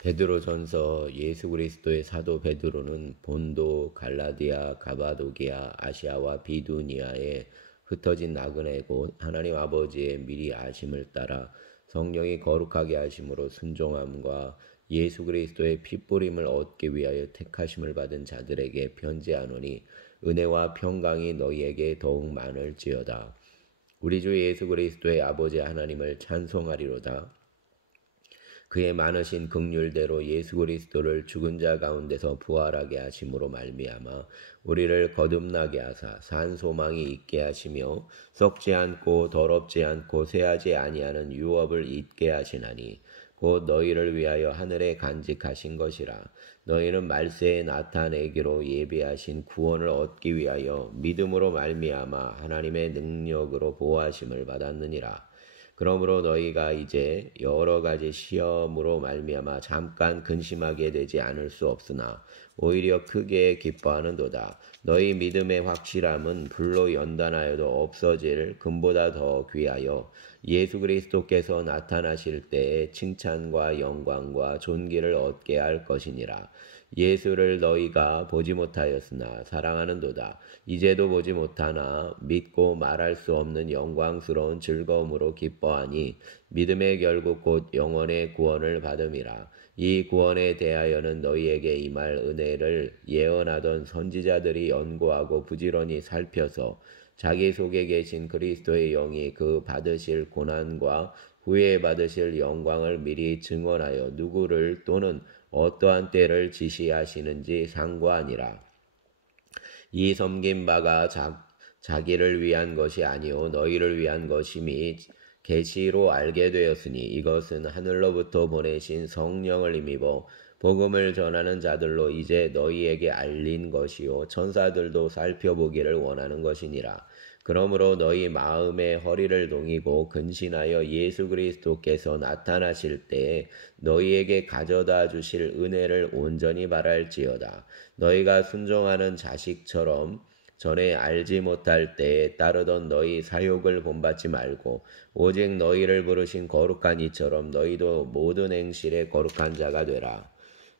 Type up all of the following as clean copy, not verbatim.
베드로전서. 예수 그리스도의 사도 베드로는 본도, 갈라디아, 가바도기아, 아시아와 비두니아에 흩어진 나그네 곧 하나님 아버지의 미리 아심을 따라 성령이 거룩하게 하심으로 순종함과 예수 그리스도의 핏부림을 얻기 위하여 택하심을 받은 자들에게 편지하노니 은혜와 평강이 너희에게 더욱 많을지어다. 우리 주 예수 그리스도의 아버지 하나님을 찬송하리로다. 그의 많으신 긍휼대로 예수 그리스도를 죽은 자 가운데서 부활하게 하심으로 말미암아 우리를 거듭나게 하사 산 소망이 있게 하시며 썩지 않고 더럽지 않고 쇠하지 아니하는 유업을 잊게 하시나니 곧 너희를 위하여 하늘에 간직하신 것이라. 너희는 말세에 나타내기로 예비하신 구원을 얻기 위하여 믿음으로 말미암아 하나님의 능력으로 보호하심을 받았느니라. 그러므로 너희가 이제 여러 가지 시험으로 말미암아 잠깐 근심하게 되지 않을 수 없으나 오히려 크게 기뻐하는도다. 너희 믿음의 확실함은 불로 연단하여도 없어질 금보다 더 귀하여 예수 그리스도께서 나타나실 때에 칭찬과 영광과 존귀를 얻게 할 것이니라. 예수를 너희가 보지 못하였으나 사랑하는도다. 이제도 보지 못하나 믿고 말할 수 없는 영광스러운 즐거움으로 기뻐하니 믿음의 결국 곧 영원의 구원을 받음이라. 이 구원에 대하여는 너희에게 임할 은혜를 예언하던 선지자들이 연구하고 부지런히 살펴서 자기 속에 계신 그리스도의 영이 그 받으실 고난과 후에 받으실 영광을 미리 증언하여 누구를 또는 어떠한 때를 지시하시는지 상고하니라. 이 섬긴 바가 자기를 위한 것이 아니요 너희를 위한 것임이 계시로 알게 되었으니 이것은 하늘로부터 보내신 성령을 힘입어 복음을 전하는 자들로 이제 너희에게 알린 것이요 천사들도 살펴보기를 원하는 것이니라. 그러므로 너희 마음의 허리를 동이고 근신하여 예수 그리스도께서 나타나실 때에 너희에게 가져다 주실 은혜를 온전히 바랄지어다. 너희가 순종하는 자식처럼 전에 알지 못할 때에 따르던 너희 사욕을 본받지 말고 오직 너희를 부르신 거룩한 이처럼 너희도 모든 행실에 거룩한 자가 되라.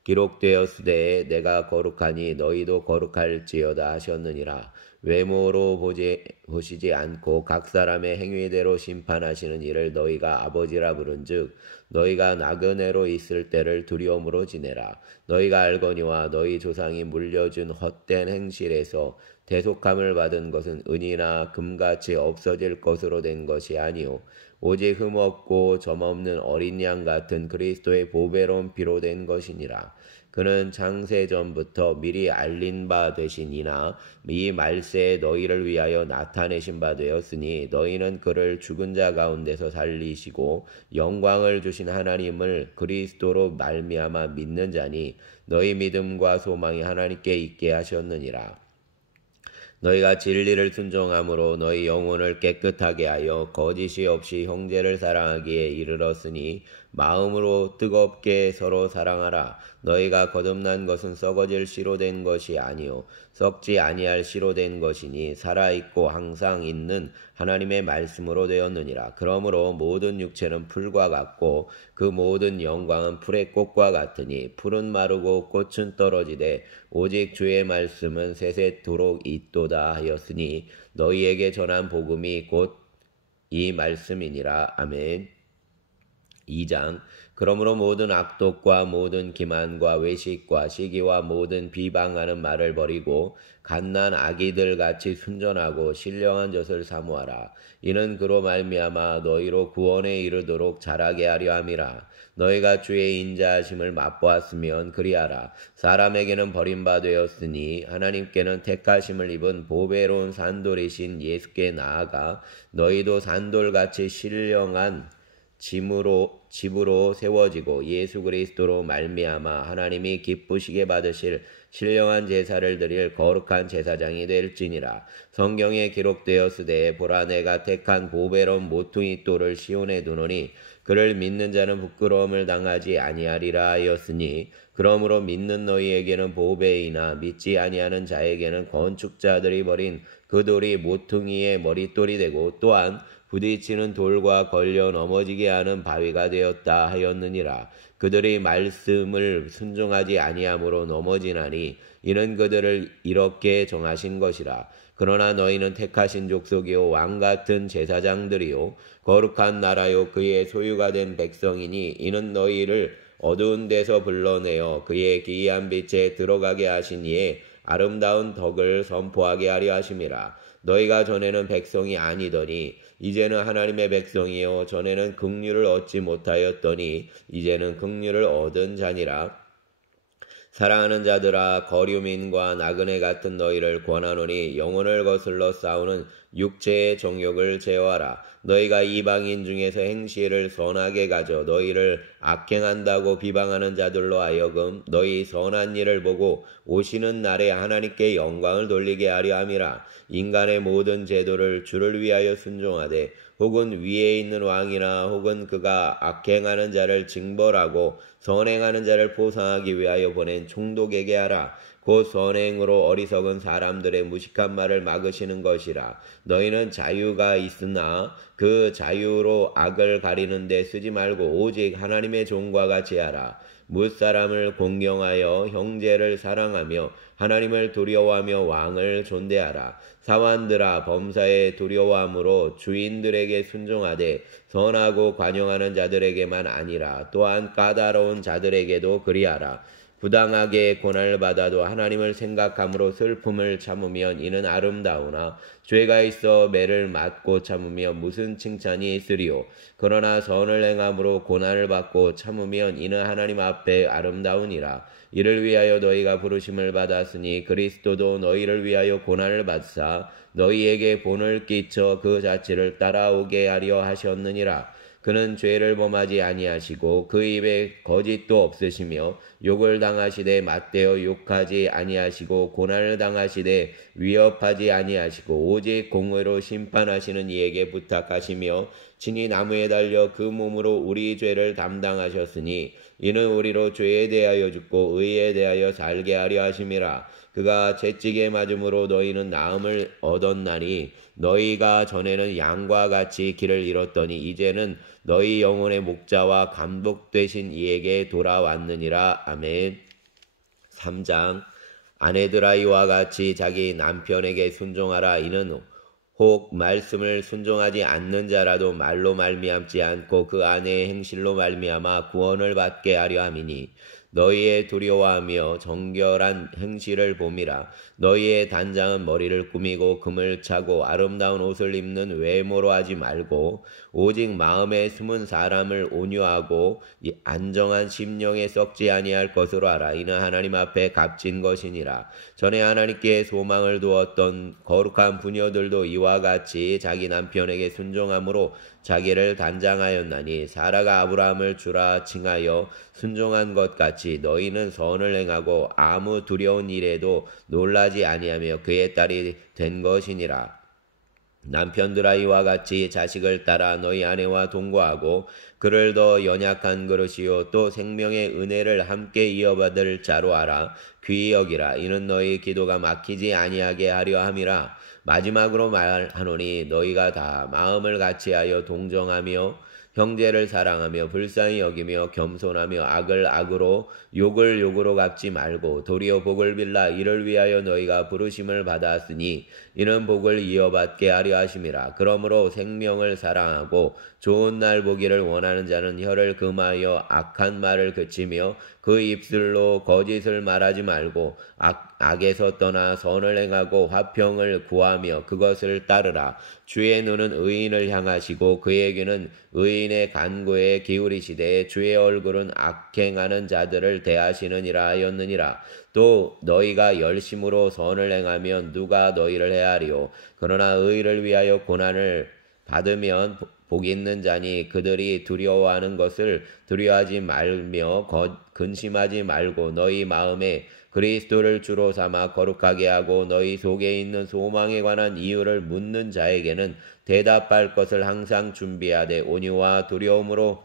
기록되었으되 내가 거룩하니 너희도 거룩할지어다 하셨느니라. 외모로 보시지 않고 각 사람의 행위대로 심판하시는 이를 너희가 아버지라 부른즉 너희가 나그네로 있을 때를 두려움으로 지내라. 너희가 알거니와 너희 조상이 물려준 헛된 행실에서 대속함을 받은 것은 은이나 금같이 없어질 것으로 된 것이 아니요 오직 흠없고 점없는 어린 양 같은 그리스도의 보배로운 피로 된 것이니라. 그는 창세전부터 미리 알린 바 되시니나 이 말세에 너희를 위하여 나타내신 바 되었으니 너희는 그를 죽은 자 가운데서 살리시고 영광을 주신 하나님을 그리스도로 말미암아 믿는 자니 너희 믿음과 소망이 하나님께 있게 하셨느니라. 너희가 진리를 순종함으로 너희 영혼을 깨끗하게 하여 거짓이 없이 형제를 사랑하기에 이르렀으니 마음으로 뜨겁게 서로 사랑하라. 너희가 거듭난 것은 썩어질 씨로 된 것이 아니요 썩지 아니할 씨로 된 것이니 살아있고 항상 있는 하나님의 말씀으로 되었느니라. 그러므로 모든 육체는 풀과 같고 그 모든 영광은 풀의 꽃과 같으니 풀은 마르고 꽃은 떨어지되 오직 주의 말씀은 세세토록 있도다 하였으니 너희에게 전한 복음이 곧 이 말씀이니라. 아멘. 2장. 그러므로 모든 악독과 모든 기만과 외식과 시기와 모든 비방하는 말을 버리고 갓난 아기들 같이 순전하고 신령한 젖을 사모하라. 이는 그로 말미암아 너희로 구원에 이르도록 자라게 하려 함이라. 너희가 주의 인자하심을 맛보았으면 그리하라. 사람에게는 버림바 되었으니 하나님께는 택하심을 입은 보배로운 산돌이신 예수께 나아가 너희도 산돌같이 신령한 집으로 세워지고 예수 그리스도로 말미암아 하나님이 기쁘시게 받으실 신령한 제사를 드릴 거룩한 제사장이 될지니라. 성경에 기록되었으되 보라 내가 택한 보배로운 모퉁이 돌을 시온에 두노니 그를 믿는 자는 부끄러움을 당하지 아니하리라 하였으니 그러므로 믿는 너희에게는 보배이나 믿지 아니하는 자에게는 건축자들이 버린 그 돌이 모퉁이의 머릿돌이 되고 또한 부딪히는 돌과 걸려 넘어지게 하는 바위가 되었습니다. 되었다 하였느니라. 그들이 말씀을 순종하지 아니함으로 넘어지나니 이는 그들을 이렇게 정하신 것이라. 그러나 너희는 택하신 족속이요 왕 같은 제사장들이요 거룩한 나라요 그의 소유가 된 백성이니 이는 너희를 어두운 데서 불러내어 그의 기이한 빛에 들어가게 하신 이의 아름다운 덕을 선포하게 하려 하심이라. 너희가 전에는 백성이 아니더니 이제는 하나님의 백성이요 전에는 긍휼을 얻지 못하였더니 이제는 긍휼을 얻은 자니라. 사랑하는 자들아 거류민과 나그네 같은 너희를 권하노니 영혼을 거슬러 싸우는 육체의 정욕을 제어하라. 너희가 이방인 중에서 행실을 선하게 가져 너희를 악행한다고 비방하는 자들로 하여금 너희 선한 일을 보고 오시는 날에 하나님께 영광을 돌리게 하려 함이라. 인간의 모든 제도를 주를 위하여 순종하되 혹은 위에 있는 왕이나 혹은 그가 악행하는 자를 징벌하고 선행하는 자를 보상하기 위하여 보낸 총독에게 하라. 곧 선행으로 어리석은 사람들의 무식한 말을 막으시는 것이라. 너희는 자유가 있으나 그 자유로 악을 가리는 데 쓰지 말고 오직 하나님의 종과 같이 하라. 무사람을 공경하여 형제를 사랑하며 하나님을 두려워하며 왕을 존대하라. 사환들아 범사에 두려워함으로 주인들에게 순종하되 선하고 관용하는 자들에게만 아니라 또한 까다로운 자들에게도 그리하라. 부당하게 고난을 받아도 하나님을 생각함으로 슬픔을 참으면 이는 아름다우나 죄가 있어 매를 맞고 참으면 무슨 칭찬이 있으리요. 그러나 선을 행함으로 고난을 받고 참으면 이는 하나님 앞에 아름다우니라. 이를 위하여 너희가 부르심을 받았으니 그리스도도 너희를 위하여 고난을 받사 너희에게 본을 끼쳐 그 자취를 따라오게 하려 하셨느니라. 그는 죄를 범하지 아니하시고 그 입에 거짓도 없으시며 욕을 당하시되 맞대어 욕하지 아니하시고 고난을 당하시되 위협하지 아니하시고 오직 공의로 심판하시는 이에게 부탁하시며 친히 나무에 달려 그 몸으로 우리 죄를 담당하셨으니 이는 우리로 죄에 대하여 죽고 의에 대하여 살게 하려 하심이라. 그가 채찍에 맞음으로 너희는 나음을 얻었나니 너희가 전에는 양과 같이 길을 잃었더니 이제는 너희 영혼의 목자와 감독 되신 이에게 돌아왔느니라. 아멘. 3장 아내들아 이와 같이 자기 남편에게 순종하라. 이는 혹 말씀을 순종하지 않는 자라도 말로 말미암지 않고 그 아내의 행실로 말미암아 구원을 받게 하려 함이니 너희의 두려워하며 정결한 행실을 봄이라. 너희의 단장은 머리를 꾸미고 금을 차고 아름다운 옷을 입는 외모로 하지 말고 오직 마음에 숨은 사람을 온유하고 안정한 심령에 썩지 아니할 것으로 하라. 이는 하나님 앞에 값진 것이니라. 전에 하나님께 소망을 두었던 거룩한 부녀들도 이와 같이 자기 남편에게 순종함으로 자기를 단장하였나니 사라가 아브라함을 주라 칭하여 순종한 것 같이 너희는 선을 행하고 아무 두려운 일에도 놀라지 아니하며 그의 딸이 된 것이니라. 남편들아 이와 같이 자식을 따라 너희 아내와 동거하고 그를 더 연약한 그릇이요 또 생명의 은혜를 함께 이어받을 자로 알아 귀히 여기라. 이는 너희 기도가 막히지 아니하게 하려 함이라. 마지막으로 말하노니 너희가 다 마음을 같이하여 동정하며 형제를 사랑하며 불쌍히 여기며 겸손하며 악을 악으로 욕을 욕으로 갚지 말고 도리어 복을 빌라. 이를 위하여 너희가 부르심을 받았으니 이는 복을 이어받게 하려 하심이라. 그러므로 생명을 사랑하고 좋은 날 보기를 원하는 자는 혀를 금하여 악한 말을 그치며 그 입술로 거짓을 말하지 말고 악에서 떠나 선을 행하고 화평을 구하며 그것을 따르라. 주의 눈은 의인을 향하시고 그의 귀는 의인의 간구에 기울이시되 주의 얼굴은 악행하는 자들을 대하시느니라 하였느니라. 또 너희가 열심으로 선을 행하면 누가 너희를 해하리요. 그러나 의를 위하여 고난을 받으면 복 있는 자니 그들이 두려워하는 것을 두려워하지 말며 근심하지 말고 너희 마음에 그리스도를 주로 삼아 거룩하게 하고 너희 속에 있는 소망에 관한 이유를 묻는 자에게는 대답할 것을 항상 준비하되 온유와 두려움으로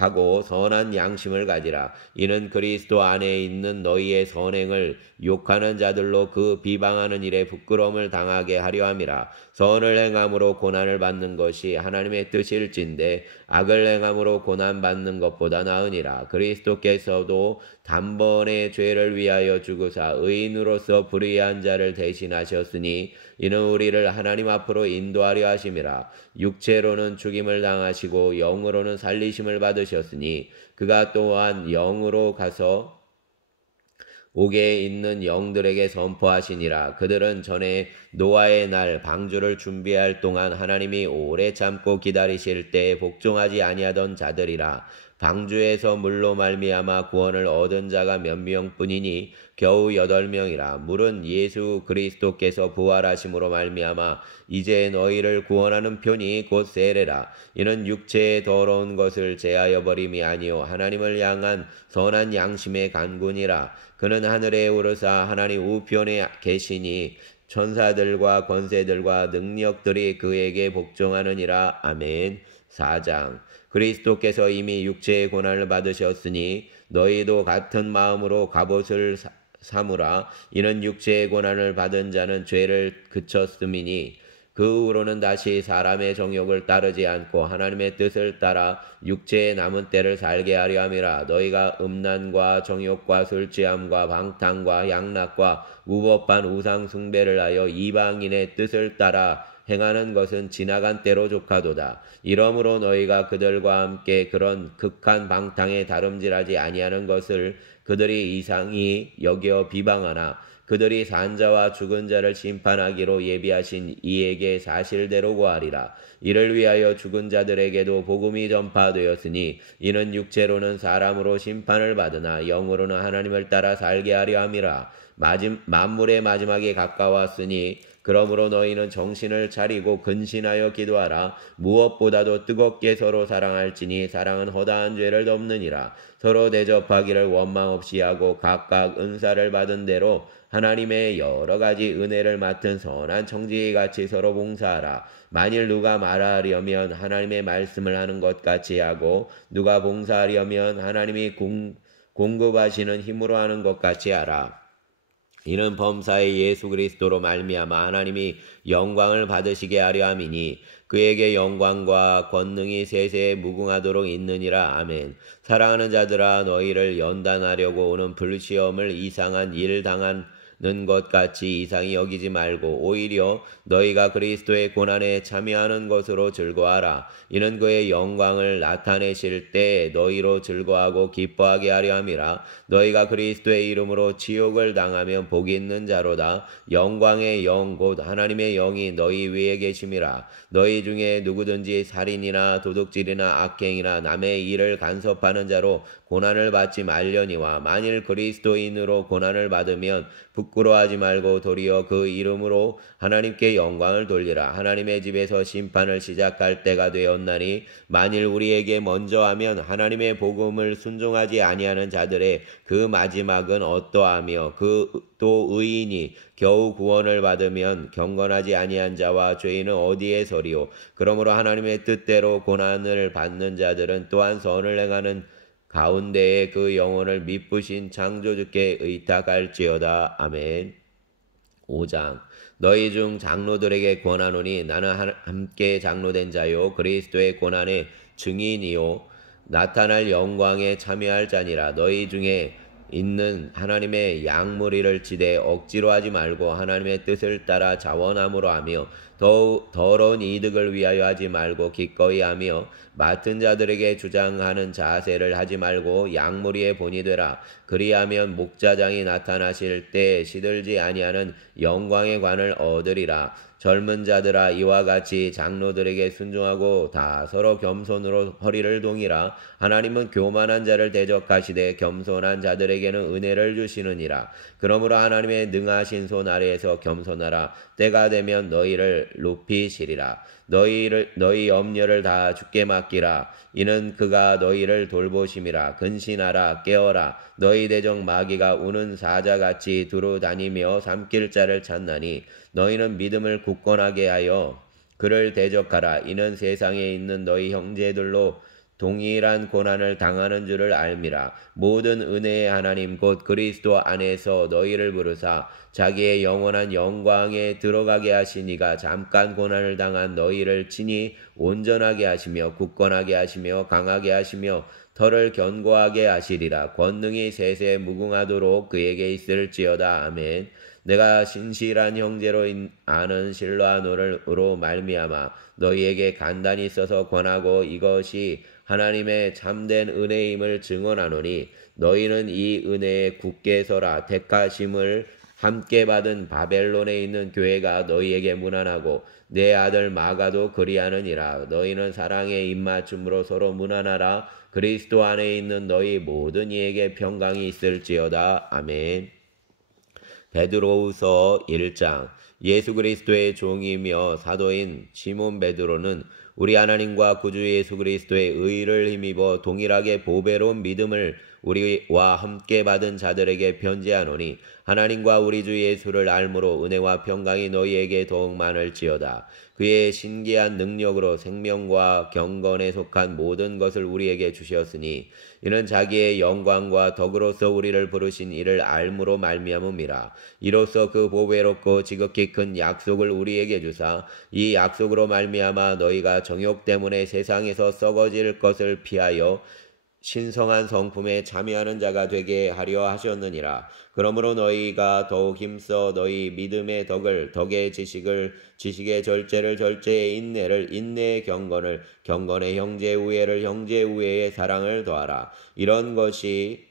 하고 선한 양심을 가지라. 이는 그리스도 안에 있는 너희의 선행을 욕하는 자들로 그 비방하는 일에 부끄러움을 당하게 하려 함이라. 선을 행함으로 고난을 받는 것이 하나님의 뜻일진데 악을 행함으로 고난 받는 것보다 나으니라. 그리스도께서도 단번에 죄를 위하여 죽으사 의인으로서 불의한 자를 대신하셨으니 이는 우리를 하나님 앞으로 인도하려 하심이라. 육체로는 죽임을 당하시고 영으로는 살리심을 받으셨으니 그가 또한 영으로 가서 옥에 있는 영들에게 선포하시니라. 그들은 전에 노아의 날 방주를 준비할 동안 하나님이 오래 참고 기다리실 때에 복종하지 아니하던 자들이라. 방주에서 물로 말미암아 구원을 얻은 자가 몇 명뿐이니 겨우 8명이라. 물은 예수 그리스도께서 부활하심으로 말미암아 이제 너희를 구원하는 편이 곧 세례라. 이는 육체의 더러운 것을 제하여 버림이 아니요 하나님을 향한 선한 양심의 간군이라. 그는 하늘에 오르사 하나님 우편에 계시니 천사들과 권세들과 능력들이 그에게 복종하느니라. 아멘. 4장. 그리스도께서 이미 육체의 고난을 받으셨으니 너희도 같은 마음으로 갑옷을 삼으라. 이는 육체의 고난을 받은 자는 죄를 그쳤음이니 그 후로는 다시 사람의 정욕을 따르지 않고 하나님의 뜻을 따라 육체의 남은 때를 살게 하려 함이라. 너희가 음란과 정욕과 술취함과 방탕과 양락과 우법한 우상 숭배를 하여 이방인의 뜻을 따라 행하는 것은 지나간 때로 족하도다. 이러므로 너희가 그들과 함께 그런 극한 방탕에 다름질하지 아니하는 것을 그들이 이상히 여겨 비방하나 그들이 산자와 죽은 자를 심판하기로 예비하신 이에게 사실대로 고하리라. 이를 위하여 죽은 자들에게도 복음이 전파되었으니 이는 육체로는 사람으로 심판을 받으나 영으로는 하나님을 따라 살게 하려 함이라. 만물의 마지막이 가까웠으니 그러므로 너희는 정신을 차리고 근신하여 기도하라. 무엇보다도 뜨겁게 서로 사랑할지니 사랑은 허다한 죄를 덮느니라. 서로 대접하기를 원망 없이 하고 각각 은사를 받은 대로 하나님의 여러 가지 은혜를 맡은 선한 청지기 같이 서로 봉사하라. 만일 누가 말하려면 하나님의 말씀을 하는 것 같이 하고 누가 봉사하려면 하나님이 공급하시는 힘으로 하는 것 같이 하라. 이는 범사의 예수 그리스도로 말미암아 하나님이 영광을 받으시게 하려 함이니 그에게 영광과 권능이 세세에 무궁하도록 있느니라. 아멘. 사랑하는 자들아 너희를 연단하려고 오는 불시험을 이상한 일 당하는 것 같이 이상히 여기지 말고 오히려 너희가 그리스도의 고난에 참여하는 것으로 즐거워하라. 이는 그의 영광을 나타내실 때 너희로 즐거워하고 기뻐하게 하려 함이라. 너희가 그리스도의 이름으로 지옥을 당하면 복이 있는 자로다. 영광의 영 곧 하나님의 영이 너희 위에 계심이라. 너희 중에 누구든지 살인이나 도둑질이나 악행이나 남의 일을 간섭하는 자로 고난을 받지 말려니와 만일 그리스도인으로 고난을 받으면 부끄러워하지 말고 도리어 그 이름으로 하나님께 영광을 돌리라. 하나님의 집에서 심판을 시작할 때가 되었나니 만일 우리에게 먼저 하면 하나님의 복음을 순종하지 아니하는 자들의 그 마지막은 어떠하며 그 또 의인이 겨우 구원을 받으면 경건하지 아니한 자와 죄인은 어디에 서리요. 그러므로 하나님의 뜻대로 고난을 받는 자들은 또한 선을 행하는 가운데에 그 영혼을 미쁘신 창조주께 의탁할지어다. 아멘. 5장. 너희 중 장로들에게 권하노니 나는 함께 장로된 자요 그리스도의 고난의 증인이요 나타날 영광에 참여할 자니라. 너희 중에 있는 하나님의 양무리를 지되 억지로 하지 말고 하나님의 뜻을 따라 자원함으로 하며 더러운 이득을 위하여 하지 말고 기꺼이 하며 맡은 자들에게 주장하는 자세를 하지 말고 양무리의 본이 되라. 그리하면 목자장이 나타나실 때 시들지 아니하는 영광의 관을 얻으리라. 젊은 자들아 이와 같이 장로들에게 순종하고 다 서로 겸손으로 허리를 동이라. 하나님은 교만한 자를 대적하시되 겸손한 자들에게는 은혜를 주시느니라. 그러므로 하나님의 능하신 손 아래에서 겸손하라. 때가 되면 너희를 높이시리라. 너희 염려를 다 주께 맡기라. 이는 그가 너희를 돌보심이라. 근신하라. 깨어라. 너희 대적 마귀가 우는 사자같이 두루 다니며 삼킬 자를 찾나니 너희는 믿음을 굳건하게 하여 그를 대적하라. 이는 세상에 있는 너희 형제들로 동일한 고난을 당하는 줄을 알미라. 모든 은혜의 하나님 곧 그리스도 안에서 너희를 부르사 자기의 영원한 영광에 들어가게 하시니가 잠깐 고난을 당한 너희를 친히 온전하게 하시며 굳건하게 하시며 강하게 하시며 털을 견고하게 하시리라. 권능이 세세 무궁하도록 그에게 있을지어다. 아멘. 내가 신실한 형제로 아는 실로아노로 말미암아 너희에게 간단히 써서 권하고 이것이 하나님의 참된 은혜임을 증언하노니 너희는 이 은혜에 굳게 서라. 택하심을 함께 받은 바벨론에 있는 교회가 너희에게 문안하고 내 아들 마가도 그리하느니라. 너희는 사랑의 입맞춤으로 서로 문안하라. 그리스도 안에 있는 너희 모든 이에게 평강이 있을지어다. 아멘. 베드로후서 1장. 예수 그리스도의 종이며 사도인 시몬 베드로는 우리 하나님과 구주 예수 그리스도의 의를 힘입어 동일하게 보배로운 믿음을 우리와 함께 받은 자들에게 편지하노니 하나님과 우리 주 예수를 알므로 은혜와 평강이 너희에게 더욱 많을지어다. 그의 신기한 능력으로 생명과 경건에 속한 모든 것을 우리에게 주셨으니 이는 자기의 영광과 덕으로서 우리를 부르신 이를 알므로 말미암음이라. 이로써 그 보배롭고 지극히 큰 약속을 우리에게 주사 이 약속으로 말미암아 너희가 정욕 때문에 세상에서 썩어질 것을 피하여 신성한 성품에 참여하는 자가 되게 하려 하셨느니라. 그러므로 너희가 더욱 힘써 너희 믿음의 덕을 덕의 지식을 지식의 절제를 절제의 인내를 인내의 경건을 경건의 형제 우애를 형제 우애의 사랑을 더하라. 이런 것이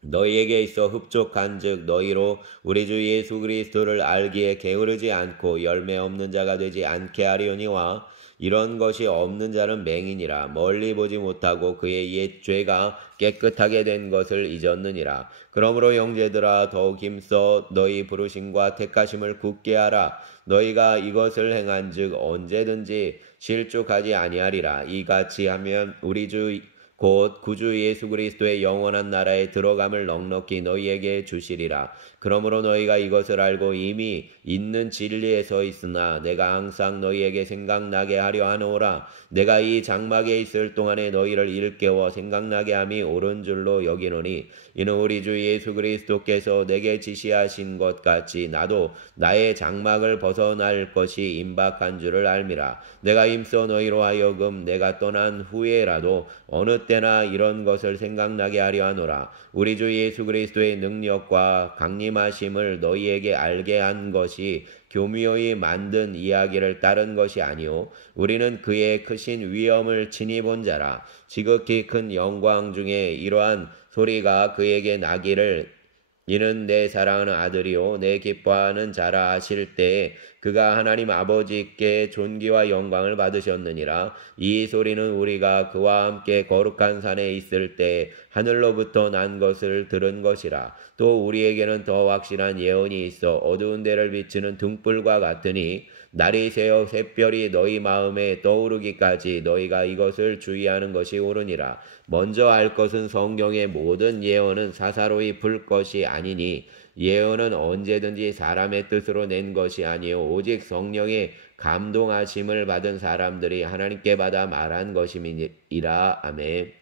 너희에게 있어 흡족한즉 너희로 우리 주 예수 그리스도를 알기에 게으르지 않고 열매 없는 자가 되지 않게 하려니와 이런 것이 없는 자는 맹인이라 멀리 보지 못하고 그의 옛 죄가 깨끗하게 된 것을 잊었느니라. 그러므로 형제들아 더욱 힘써 너희 부르심과 택하심을 굳게 하라. 너희가 이것을 행한즉 언제든지 실족하지 아니하리라. 이같이 하면 우리 주 곧 구주 예수 그리스도의 영원한 나라에 들어감을 넉넉히 너희에게 주시리라. 그러므로 너희가 이것을 알고 이미 있는 진리에 서 있으나 내가 항상 너희에게 생각나게 하려 하노라. 내가 이 장막에 있을 동안에 너희를 일깨워 생각나게 함이 옳은 줄로 여기노니 이는 우리 주 예수 그리스도께서 내게 지시하신 것 같이 나도 나의 장막을 벗어날 것이 임박한 줄을 알미라. 내가 힘써 너희로 하여금 내가 떠난 후에라도 어느 때나 이런 것을 생각나게 하려 하노라. 우리 주 예수 그리스도의 능력과 강림하심을 너희에게 알게 한 것이 교묘히 만든 이야기를 따른 것이 아니오. 우리는 그의 크신 위엄을 친히 본 자라. 지극히 큰 영광 중에 이러한 소리가 그에게 나기를 이는 내 사랑하는 아들이요 내 기뻐하는 자라 하실 때에 그가 하나님 아버지께 존귀와 영광을 받으셨느니라. 이 소리는 우리가 그와 함께 거룩한 산에 있을 때 하늘로부터 난 것을 들은 것이라. 또 우리에게는 더 확실한 예언이 있어 어두운 데를 비추는 등불과 같으니 날이 새어 샛별이 너희 마음에 떠오르기까지 너희가 이것을 주의하는 것이 옳으니라. 먼저 알 것은 성경의 모든 예언은 사사로이 풀 것이 아니니 예언은 언제든지 사람의 뜻으로 낸 것이 아니요 오직 성령의 감동하심을 받은 사람들이 하나님께 받아 말한 것임이라. 아멘.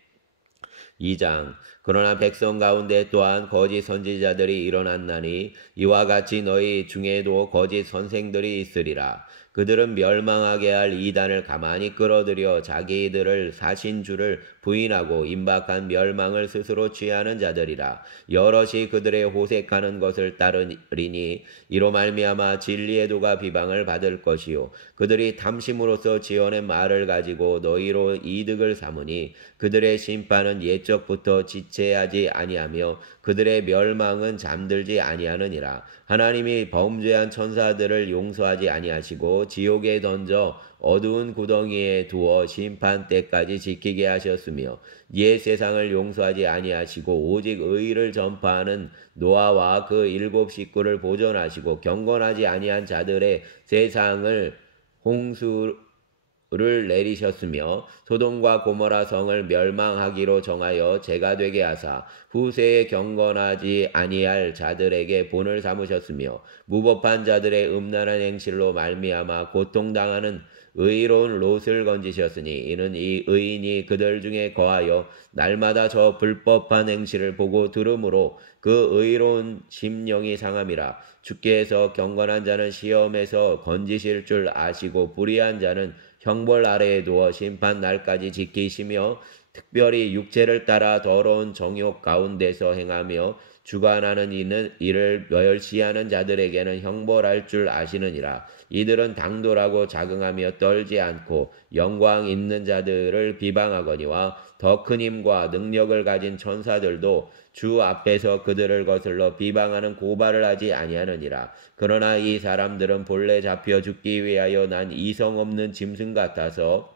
2장. 그러나 백성 가운데 또한 거짓 선지자들이 일어났나니 이와 같이 너희 중에도 거짓 선생들이 있으리라. 그들은 멸망하게 할 이단을 가만히 끌어들여 자기들을 사신 줄을 부인하고 임박한 멸망을 스스로 취하는 자들이라. 여럿이 그들의 호색하는 것을 따르리니 이로 말미암아 진리의 도가 비방을 받을 것이요 그들이 탐심으로써 지어낸 말을 가지고 너희로 이득을 삼으니 그들의 심판은 옛적부터 지체하지 아니하며 그들의 멸망은 잠들지 아니하느니라. 하나님이 범죄한 천사들을 용서하지 아니하시고 지옥에 던져 어두운 구덩이에 두어 심판 때까지 지키게 하셨으며 옛 세상을 용서하지 아니하시고 오직 의를 전파하는 노아와 그 7 식구를 보존하시고 경건하지 아니한 자들의 세상을 홍수를 내리셨으며 소돔과 고모라 성을 멸망하기로 정하여 죄가 되게 하사 후세에 경건하지 아니할 자들에게 본을 삼으셨으며 무법한 자들의 음란한 행실로 말미암아 고통당하는 의로운 롯을 건지셨으니 이는 이 의인이 그들 중에 거하여 날마다 저 불법한 행실을 보고 들으므로 그 의로운 심령이 상함이라. 주께서 경건한 자는 시험에서 건지실 줄 아시고 불의한 자는 형벌 아래에 두어 심판 날까지 지키시며 특별히 육체를 따라 더러운 정욕 가운데서 행하며 주관하는 이를 멸시하는 자들에게는 형벌할 줄 아시느니라. 이들은 당돌하고 자긍하며 떨지 않고 영광 있는 자들을 비방하거니와 더 큰 힘과 능력을 가진 천사들도 주 앞에서 그들을 거슬러 비방하는 고발을 하지 아니하느니라. 그러나 이 사람들은 본래 잡혀 죽기 위하여 난 이성 없는 짐승 같아서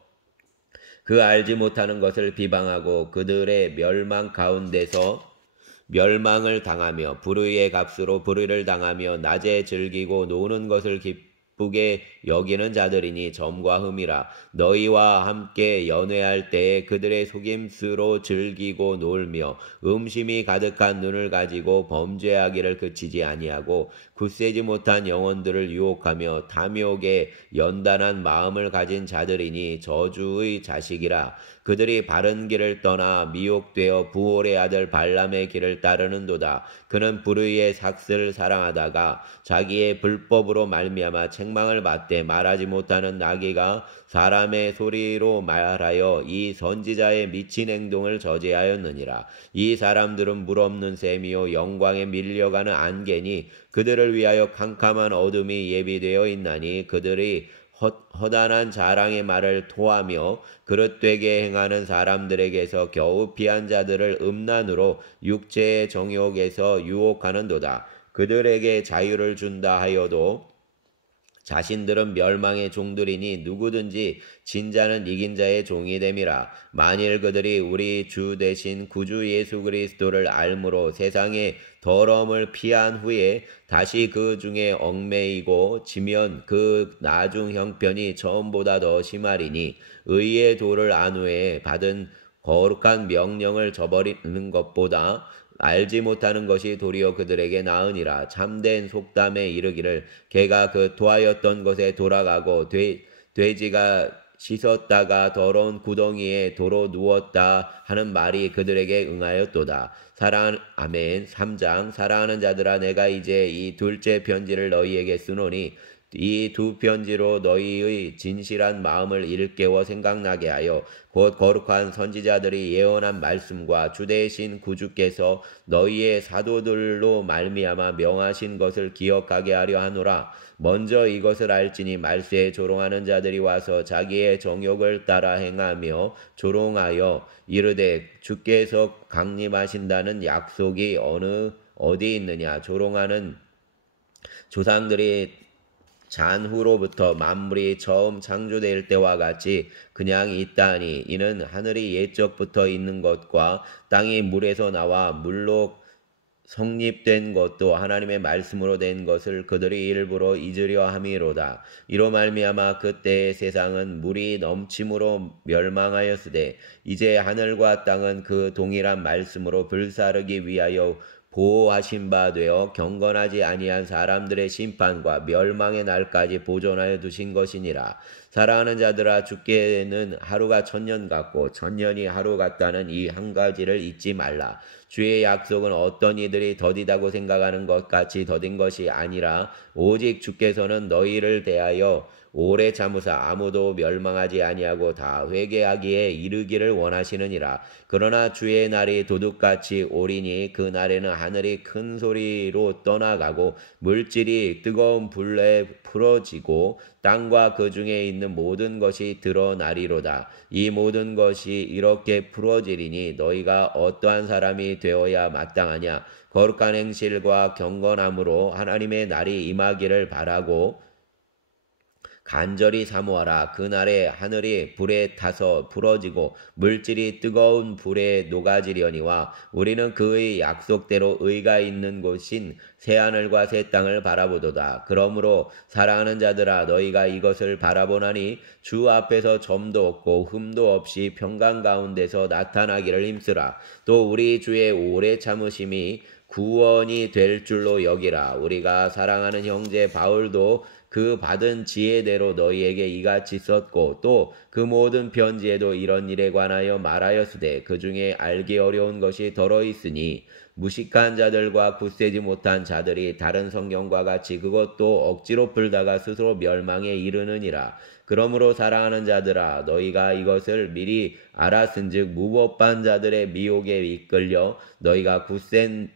그 알지 못하는 것을 비방하고 그들의 멸망 가운데서 멸망을 당하며 불의의 값으로 불의를 당하며 낮에 즐기고 노는 것을 기쁘게 여기는 자들이니 점과 흠이라. 너희와 함께 연회할 때에 그들의 속임수로 즐기고 놀며 음심이 가득한 눈을 가지고 범죄하기를 그치지 아니하고 굳세지 못한 영혼들을 유혹하며 탐욕에 연단한 마음을 가진 자들이니 저주의 자식이라. 그들이 바른 길을 떠나 미혹되어 부올의 아들 발람의 길을 따르는도다. 그는 불의의 삭슬을 사랑하다가 자기의 불법으로 말미암아 책망을 받되 말하지 못하는 나귀가 사람의 소리로 말하여 이 선지자의 미친 행동을 저지하였느니라. 이 사람들은 물 없는 샘이요 영광에 밀려가는 안개니 그들을 위하여 캄캄한 어둠이 예비되어 있나니 그들이 허단한 자랑의 말을 토하며 그릇되게 행하는 사람들에게서 겨우 피한 자들을 음란으로 육체의 정욕에서 유혹하는도다. 그들에게 자유를 준다 하여도 자신들은 멸망의 종들이니 누구든지 진자는 이긴 자의 종이 됨이라. 만일 그들이 우리 주 대신 구주 예수 그리스도를 알므로 세상의 더러움을 피한 후에 다시 그 중에 얽매이고 지면 그 나중 형편이 처음보다 더 심하리니 의의 도를 안 후에 받은 거룩한 명령을 저버리는 것보다 알지 못하는 것이 도리어 그들에게 나으니라. 참된 속담에 이르기를 개가 그 토하였던 것에 돌아가고 돼지가 씻었다가 더러운 구덩이에 도로 누웠다 하는 말이 그들에게 응하였도다. 아멘. 3장. 사랑하는 자들아, 내가 이제 이 둘째 편지를 너희에게 쓰노니 이 두 편지로 너희의 진실한 마음을 일깨워 생각나게 하여 곧 거룩한 선지자들이 예언한 말씀과 주 대신 구주께서 너희의 사도들로 말미암아 명하신 것을 기억하게 하려 하노라. 먼저 이것을 알지니 말세에 조롱하는 자들이 와서 자기의 정욕을 따라 행하며 조롱하여 이르되 주께서 강림하신다는 약속이 어디 있느냐. 조롱하는 조상들이 잔후로부터 만물이 처음 창조될 때와 같이 그냥 있다니 이는 하늘이 옛적부터 있는 것과 땅이 물에서 나와 물로 성립된 것도 하나님의 말씀으로 된 것을 그들이 일부러 잊으려 함이로다. 이로 말미암아 그때의 세상은 물이 넘침으로 멸망하였으되 이제 하늘과 땅은 그 동일한 말씀으로 불사르기 위하여 보호하신 바 되어 경건하지 아니한 사람들의 심판과 멸망의 날까지 보존하여 두신 것이니라. 사랑하는 자들아, 주께는 하루가 천년 같고 천년이 하루 같다는 이 한 가지를 잊지 말라. 주의 약속은 어떤 이들이 더디다고 생각하는 것 같이 더딘 것이 아니라 오직 주께서는 너희를 대하여 오래 참으사 아무도 멸망하지 아니하고 다 회개하기에 이르기를 원하시느니라. 그러나 주의 날이 도둑같이 오리니 그 날에는 하늘이 큰 소리로 떠나가고 물질이 뜨거운 불에 풀어지고 땅과 그 중에 있는 모든 것이 드러나리로다. 이 모든 것이 이렇게 풀어지리니 너희가 어떠한 사람이 되어야 마땅하냐. 거룩한 행실과 경건함으로 하나님의 날이 임하기를 바라고 간절히 사모하라. 그날에 하늘이 불에 타서 부러지고 물질이 뜨거운 불에 녹아지려니와 우리는 그의 약속대로 의가 있는 곳인 새하늘과 새 땅을 바라보도다. 그러므로 사랑하는 자들아, 너희가 이것을 바라보나니 주 앞에서 점도 없고 흠도 없이 평강 가운데서 나타나기를 힘쓰라. 또 우리 주의 오래 참으심이 구원이 될 줄로 여기라. 우리가 사랑하는 형제 바울도 그 받은 지혜대로 너희에게 이같이 썼고 또 그 모든 편지에도 이런 일에 관하여 말하였으되 그 중에 알기 어려운 것이 더러 있으니 무식한 자들과 굳세지 못한 자들이 다른 성경과 같이 그것도 억지로 풀다가 스스로 멸망에 이르느니라. 그러므로 사랑하는 자들아 너희가 이것을 미리 알았은즉 무법한 자들의 미혹에 이끌려 너희가 굳센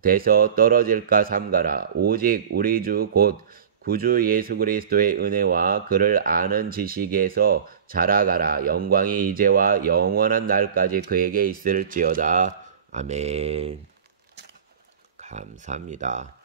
데서 떨어질까 삼가라. 오직 우리 주 곧 구주 예수 그리스도의 은혜와 그를 아는 지식에서 자라가라. 영광이 이제와 영원한 날까지 그에게 있을지어다. 아멘. 감사합니다.